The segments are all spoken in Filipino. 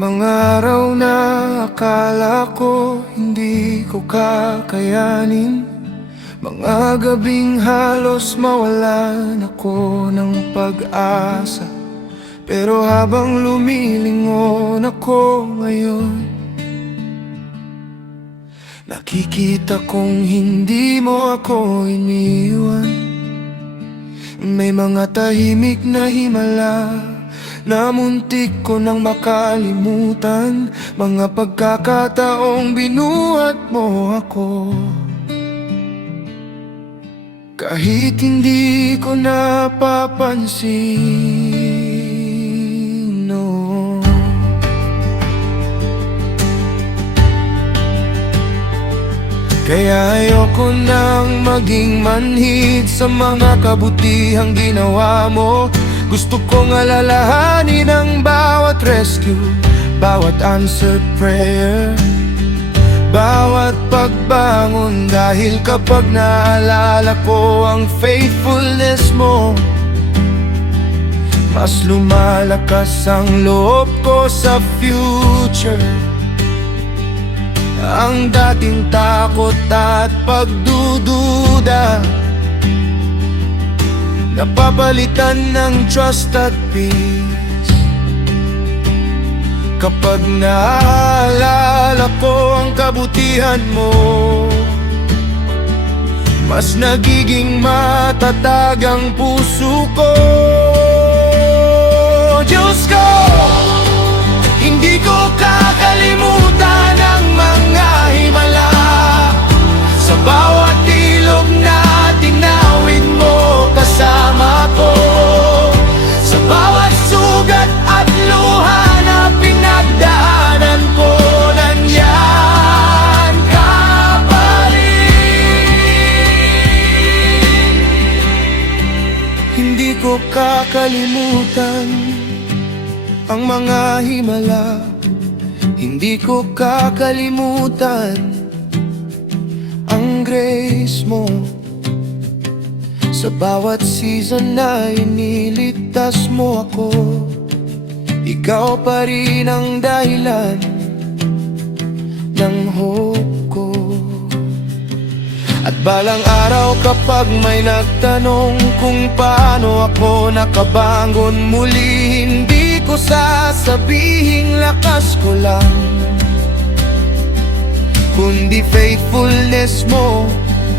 mga araw na akala ko hindi ko kakayanin, mga gabing halos mawalan ako ng pag-asa. Pero habang lumilingon ako ngayon, nakikita kong hindi mo ako iniwan. May mga tahimik na himala na muntik ko nang makalimutan, mga pagkakataong binuhat mo ako. Kahit hindi ko napapansin, no. Kaya ayoko nang maging manhid sa mga kabutihang ginawa mo. Gusto kong alalahanin ang bawat rescue, bawat answered prayer, bawat pagbangon. Dahil kapag naalala ko ang faithfulness mo, mas lumalakas ang loob ko sa future. Ang dating takot at pagdududa napapalitan ng trust at peace. Kapag naalala ko ang kabutihan mo, mas nagiging matatag ang puso ko. Diyos ko, hindi ko kakalimutan ang mga himala sa bawat ilog na tinawid mo kasama ko, sa bawat sugat at luha na pinagdaanan ko. Nandiyan ka pa rin. Hindi ko kakalimutan ang mga himala, hindi ko kakalimutan ang grace mo. Sa bawat season na iniligtas mo ako, ikaw pa rin ang dahilan ng hope ko. At balang araw kapag may nagtanong kung paano ako nakabangon muli, hindi ko sasabihing lakas ko lang, kundi faithfulness mo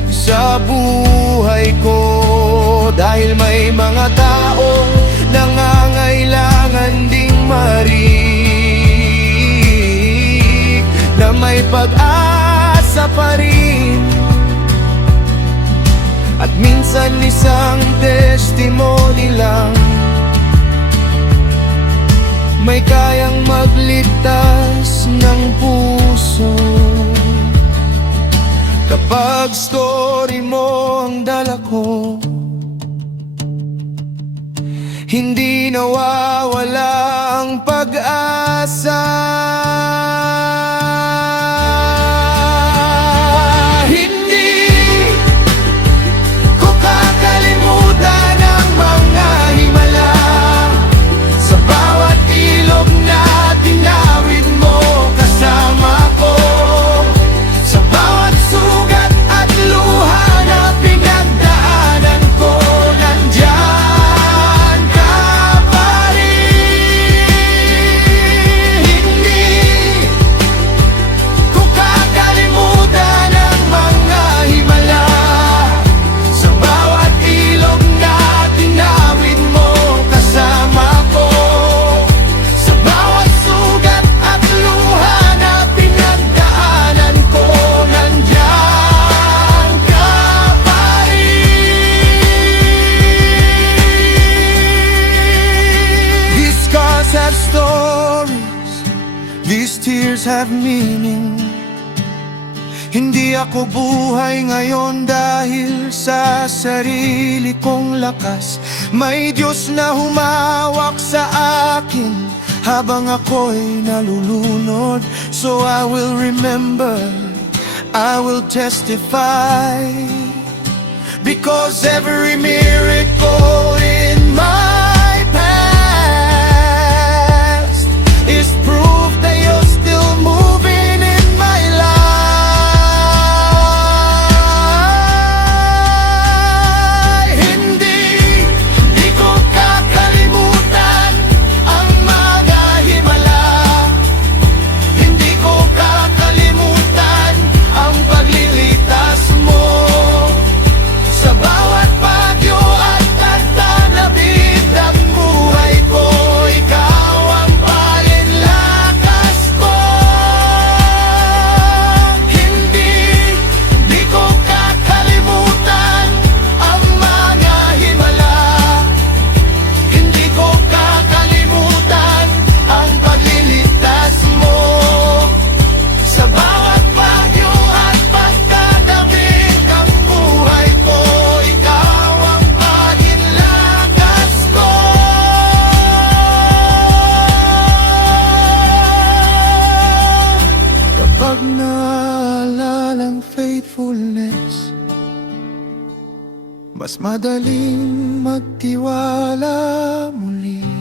sa buhay ko. Dahil may mga taong nangangailangan ding marinig na may pag-asa pa rin. At minsan isang testimony lang may kayang magligtas ng puso. Kapag story mo ang dala ko, hindi nawawala ang pag-asa. Hindi ko kakalimutan ang mga himala sa bawat ilog na tinawid mo kasama ko, sa bawat sugat at luha na pinagdaanan ko. Nandiyan ka pa rin. Hindi ko kakalimutan ang mga himala sa bawat ilog na tinawid mo kasama ko, sa bawat sugat at luha na pinagdaanan ko. Nandiyan ka pa rin. These scars have stories, these tears have meaning. Hindi ako buhay ngayon dahil sa sarili kong lakas. May Diyos na humawak sa akin habang ako'y nalulunod. So I will remember, I will testify, because every miracle in my past is proof naalalang faithfulness, mas madaling magtiwala muli.